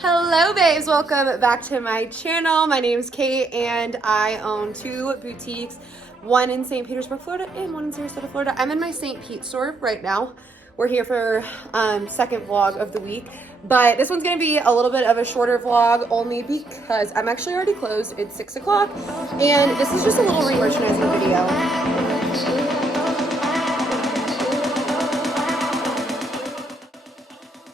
Hello babes, welcome back to my channel. My name is Kate and I own two boutiques, one in St. Petersburg, Florida and one in Sarasota, Florida. I'm in my St. Pete store right now. We're here for second vlog of the week, but this one's gonna be a little bit of a shorter vlog only because I'm actually already closed. It's 6 o'clock and this is just a little re-merchandising video.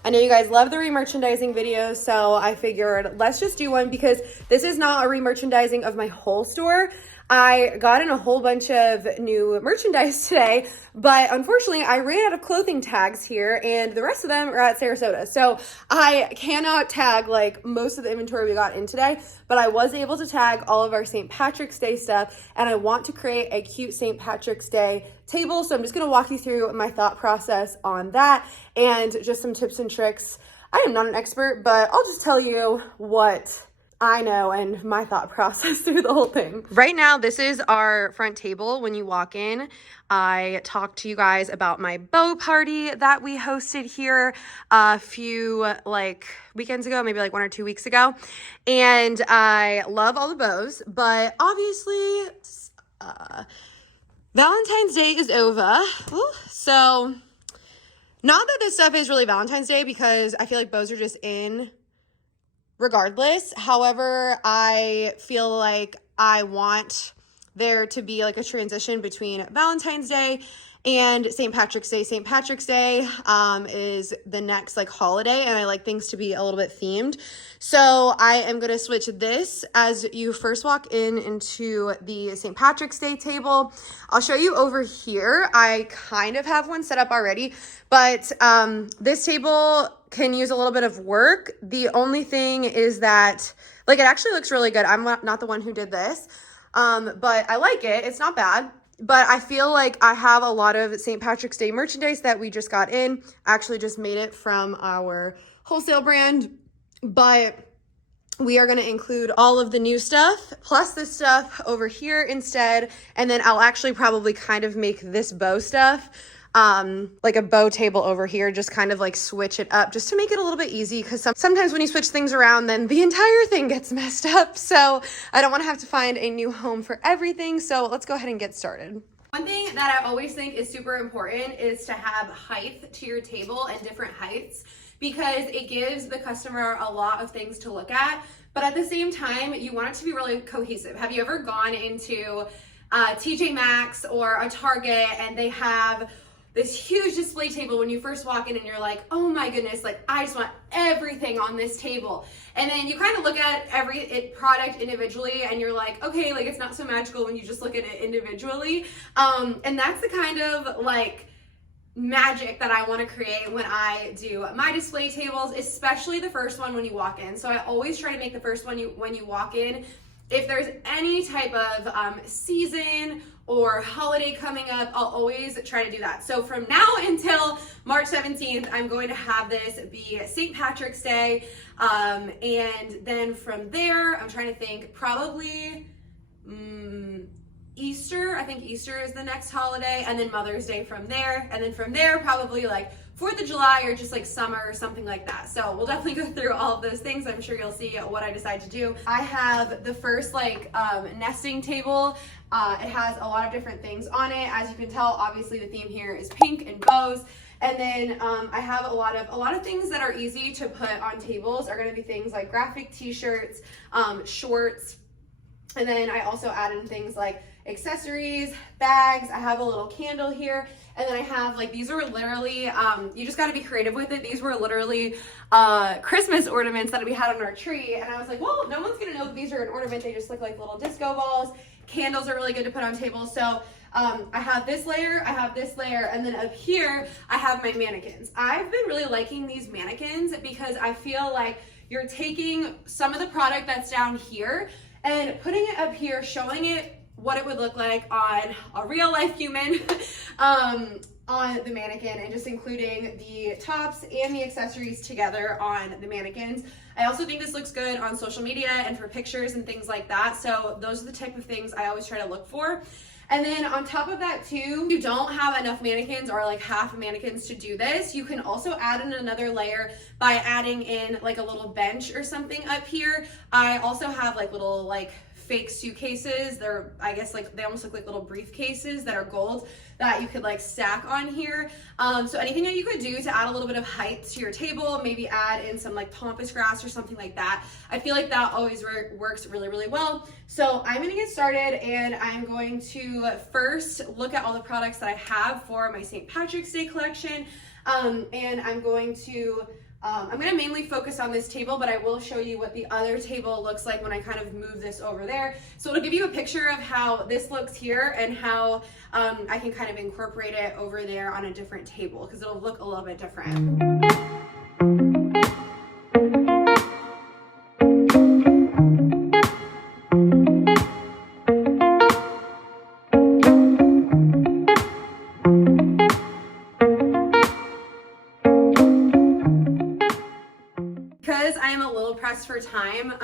I know you guys love the re-merchandising videos, so I figured let's just do one because this is not a re-merchandising of my whole store. I got in a whole bunch of new merchandise today, but unfortunately I ran out of clothing tags here and the rest of them are at Sarasota. So I cannot tag like most of the inventory we got in today, but I was able to tag all of our St. Patrick's Day stuff and I want to create a cute St. Patrick's Day table. So I'm just gonna walk you through my thought process on that and just some tips and tricks. I am not an expert, but I'll just tell you what I know and my thought process through the whole thing. Right now, this is our front table when you walk in. I talked to you guys about my bow party that we hosted here a few weekends ago, maybe like 1 or 2 weeks ago. And I love all the bows, but obviously Valentine's Day is over. Ooh, so not that this stuff is really Valentine's Day because I feel like bows are just in regardless. However, I feel like I want there to be like a transition between Valentine's Day and St. Patrick's Day. St. Patrick's Day is the next like holiday and I like things to be a little bit themed. So I am going to switch this as you first walk into the St. Patrick's Day table. I'll show you over here. I kind of have one set up already, but this table can use a little bit of work. The only thing is that like it actually looks really good. I'm not the one who did this, but I like it. It's not bad. But I feel like I have a lot of St. Patrick's Day merchandise that we just got in. I actually just made it from our wholesale brand, but we are going to include all of the new stuff plus this stuff over here instead. And then I'll actually probably kind of make this bow stuff like a bow table over here, just kind of like switch it up just to make it a little bit easy because sometimes when you switch things around, then the entire thing gets messed up. So I don't want to have to find a new home for everything. So let's go ahead and get started. One thing that I always think is super important is to have height to your table and different heights because it gives the customer a lot of things to look at. But at the same time, you want it to be really cohesive. Have you ever gone into TJ Maxx or a Target and they have this huge display table when you first walk in and you're like, oh my goodness, like I just want everything on this table. And then you kind of look at every product individually and you're like, okay, like it's not so magical when you just look at it individually. And that's the kind of like magic that I want to create when I do my display tables, especially the first one when you walk in. So I always try to make the first one when you walk in. If there's any type of season or holiday coming up, I'll always try to do that. So from now until March 17th, I'm going to have this be St. Patrick's Day. And then from there, I'm trying to think, probably Easter. I think Easter is the next holiday, and then Mother's Day from there. And then from there, probably like 4th of July or just like summer or something like that. So we'll definitely go through all of those things. I'm sure you'll see what I decide to do. I have the first like nesting table. It has a lot of different things on it. As you can tell, obviously the theme here is pink and bows. And then I have a lot of things that are easy to put on tables are going to be things like graphic t-shirts, shorts. And then I also add in things like accessories, bags. I have a little candle here. And then I have like, these are literally, you just got to be creative with it. These were literally Christmas ornaments that we had on our tree. And I was like, well, no one's going to know that these are an ornament. They just look like little disco balls. Candles are really good to put on tables. So I have this layer, I have this layer, and then up here, I have my mannequins. I've been really liking these mannequins because I feel like you're taking some of the product that's down here and putting it up here, showing it what it would look like on a real life human on the mannequin, and just including the tops and the accessories together on the mannequins. I also think this looks good on social media and for pictures and things like that. So those are the type of things I always try to look for. And then on top of that too, if you don't have enough mannequins or like half mannequins to do this, you can also add in another layer by adding in like a little bench or something up here. I also have like little like fake suitcases. They're, I guess, like they almost look like little briefcases that are gold that you could like stack on here. So anything that you could do to add a little bit of height to your table, maybe add in some like pampas grass or something like that. I feel like that always works really, really well. So I'm gonna get started, and I'm going to first look at all the products that I have for my St. Patrick's Day collection. And I'm going to mainly focus on this table, but I will show you what the other table looks like when I kind of move this over there. So it'll give you a picture of how this looks here and how I can kind of incorporate it over there on a different table, because it'll look a little bit different. Because I am a little pressed for time,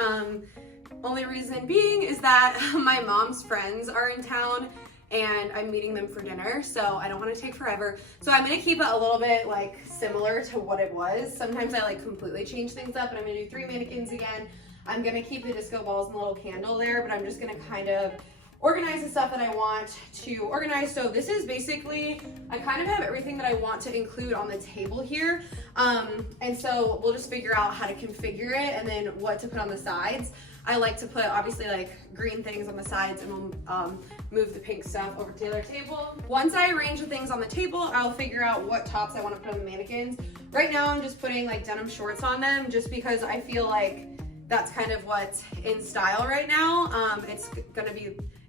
only reason being is that my mom's friends are in town and I'm meeting them for dinner, so I don't want to take forever. So I'm gonna keep it a little bit like similar to what it was. Sometimes I like completely change things up, and I'm gonna do 3 mannequins again. I'm gonna keep the disco balls and the little candle there, but I'm just gonna kind of organize the stuff that I want to organize. So this is basically, I kind of have everything that I want to include on the table here. And so we'll just figure out how to configure it and then what to put on the sides. I like to put obviously like green things on the sides, and we'll move the pink stuff over to the other table. Once I arrange the things on the table, I'll figure out what tops I want to put on the mannequins. Right now I'm just putting like denim shorts on them just because I feel like that's kind of what's in style right now.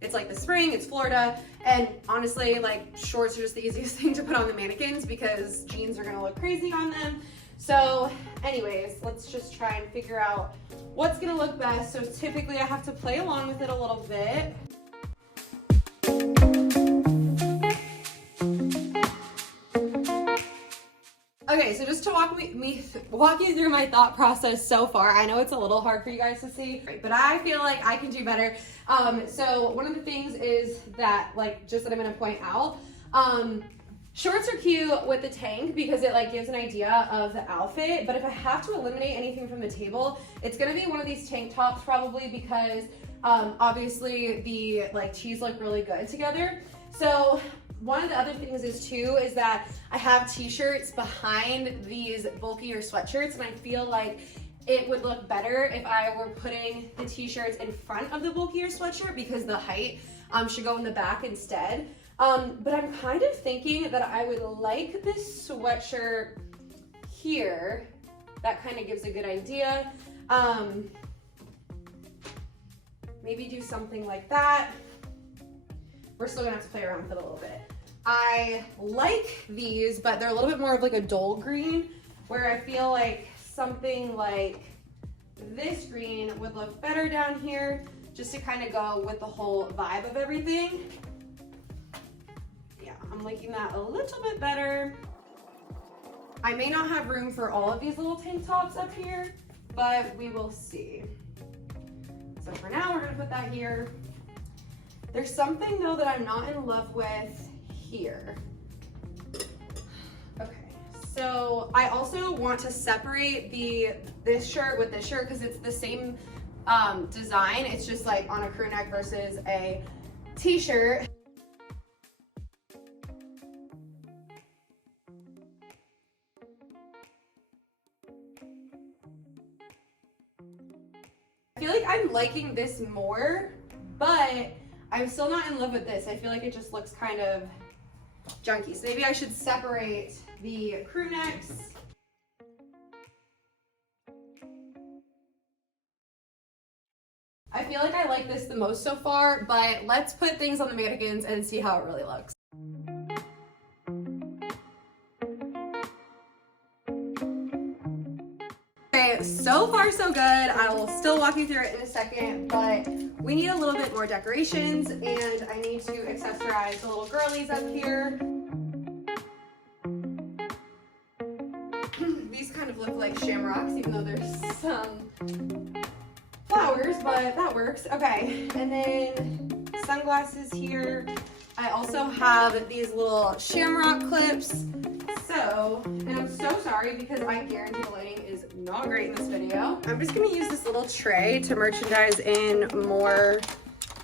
It's like the spring, it's Florida, and honestly, like shorts are just the easiest thing to put on the mannequins because jeans are gonna look crazy on them. So anyways, let's just try and figure out what's gonna look best. So typically I have to play along with it a little bit. Okay, so just to walk you through my thought process so far. I know it's a little hard for you guys to see, but I feel like I can do better. So one of the things is that, like, just that I'm gonna point out, shorts are cute with the tank because it like gives an idea of the outfit, but if I have to eliminate anything from the table, it's gonna be one of these tank tops probably, because obviously the like tees look really good together. So one of the other things is that I have t-shirts behind these bulkier sweatshirts, and I feel like it would look better if I were putting the t-shirts in front of the bulkier sweatshirt, because the height should go in the back instead. But I'm kind of thinking that I would like this sweatshirt here. That kind of gives a good idea. Maybe do something like that. We're still gonna have to play around with it a little bit. I like these, but they're a little bit more of like a dull green, where I feel like something like this green would look better down here, just to kind of go with the whole vibe of everything. Yeah, I'm liking that a little bit better. I may not have room for all of these little tank tops up here, but we will see. So for now, we're gonna put that here. There's something though that I'm not in love with here. Okay, so I also want to separate this shirt with this shirt because it's the same design. It's just like on a crew neck versus a t-shirt. I feel like I'm liking this more, but I'm still not in love with this. I feel like it just looks kind of junky. So maybe I should separate the crew necks. I feel like I like this the most so far, but let's put things on the mannequins and see how it really looks. Okay, so far so good. I will still walk you through it in a second, but we need a little bit more decorations, and I need to accessorize the little girlies up here. These kind of look like shamrocks, even though there's some flowers, but that works. Okay, and then sunglasses here. I also have these little shamrock clips. So, and I'm so sorry because I guarantee the lighting is not great in this video. I'm just gonna use this little tray to merchandise in more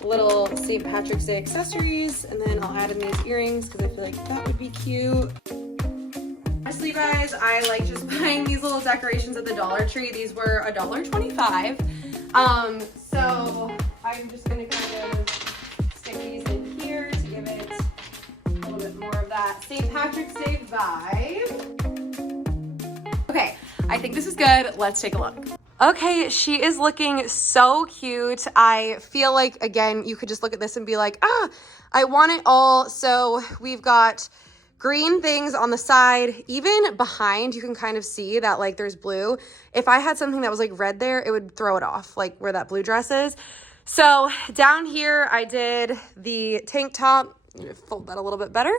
little St. Patrick's Day accessories, and then I'll add in these earrings because I feel like that would be cute. Honestly, guys, I like just buying these little decorations at the Dollar Tree. These were $1.25. So I'm just gonna kind of stick these in here to give it a little bit more of that St. Patrick's Day vibe. Okay, I think this is good. Let's take a look. Okay, she is looking so cute. I feel like, again, you could just look at this and be like, ah, I want it all. So we've got green things on the side. Even behind, you can kind of see that like there's blue. If I had something that was like red there, it would throw it off, like where that blue dress is. So down here, I did the tank top. Fold that a little bit better.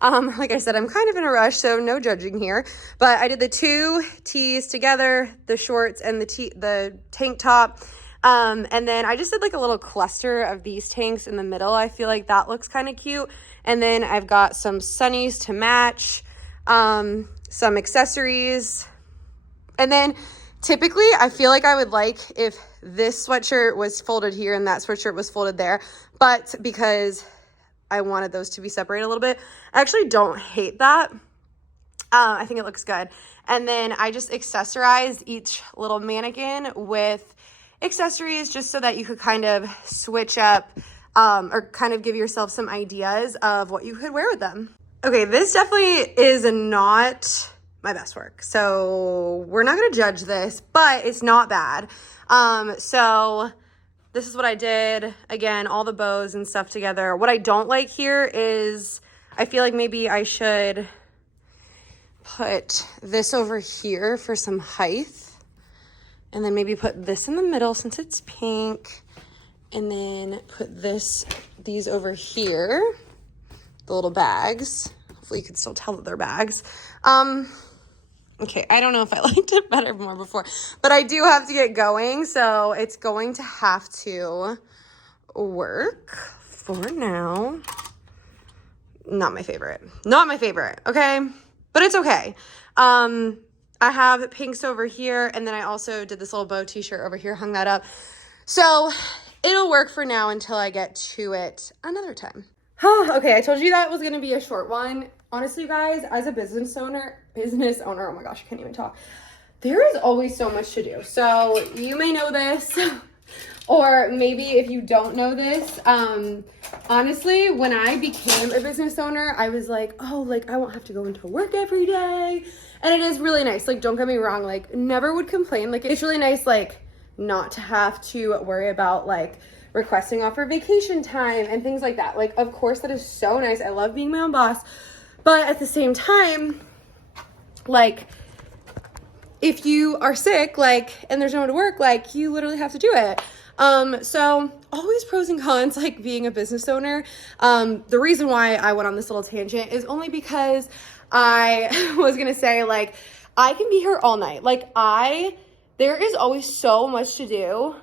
Like I said, I'm kind of in a rush, so no judging here. But I did the two tees together, the shorts and the tank top. And then I just did like a little cluster of these tanks in the middle. I feel like that looks kind of cute. And then I've got some sunnies to match, some accessories. And then typically I feel like I would like if this sweatshirt was folded here and that sweatshirt was folded there. But because I wanted those to be separated a little bit, I actually don't hate that. I think it looks good. And then I just accessorized each little mannequin with accessories just so that you could kind of switch up or kind of give yourself some ideas of what you could wear with them. Okay, this definitely is not my best work, so we're not gonna judge this, but it's not bad. So this is what I did. Again, all the bows and stuff together. What I don't like here is I feel like maybe I should put this over here for some height. And then maybe put this in the middle since it's pink. And then put these over here, the little bags. Hopefully you can still tell that they're bags. Okay, I don't know if I liked it better more before, but I do have to get going, so it's going to have to work for now. Not my favorite. Not my favorite, okay? But it's okay. I have pinks over here, and then I also did this little bow t-shirt over here, hung that up. So it'll work for now until I get to it another time. Okay, I told you that was gonna be a short one. Honestly, guys, as a business owner, oh my gosh, I can't even talk. There is always so much to do. So you may know this, or maybe if you don't know this, honestly, when I became a business owner, I was like, oh, like I won't have to go into work every day. And it is really nice. Like, don't get me wrong, like never would complain. Like, it's really nice, like not to have to worry about like requesting off for vacation time and things like that. Like, of course, that is so nice. I love being my own boss. But at the same time, like, if you are sick, like, and there's no one to work, like, you literally have to do it. So always pros and cons, like being a business owner. The reason why I went on this little tangent is only because I was gonna say, like, I can be here all night. Like, there is always so much to do,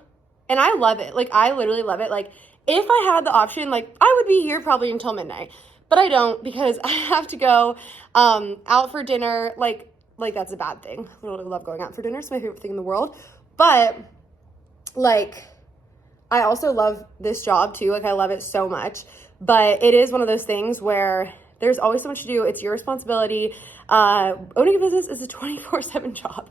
and I love it. Like, I literally love it. Like, if I had the option, like, I would be here probably until midnight. But I don't, because I have to go out for dinner. Like that's a bad thing. I really love going out for dinner. It's my favorite thing in the world. But like, I also love this job too. Like, I love it so much. But it is one of those things where there's always so much to do. It's your responsibility. Owning a business is a 24/7 job.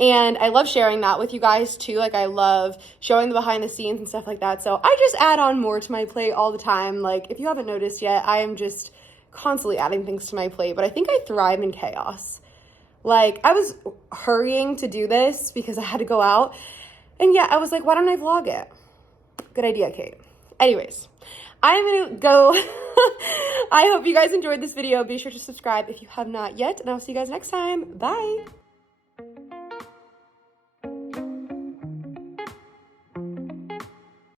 And I love sharing that with you guys too. Like, I love showing the behind the scenes and stuff like that. So I just add on more to my plate all the time. Like, if you haven't noticed yet, I am just constantly adding things to my plate. But I think I thrive in chaos. Like, I was hurrying to do this because I had to go out. And yeah, I was like, why don't I vlog it? Good idea, Kate. Anyways, I'm gonna go. I hope you guys enjoyed this video. Be sure to subscribe if you have not yet, and I'll see you guys next time. Bye.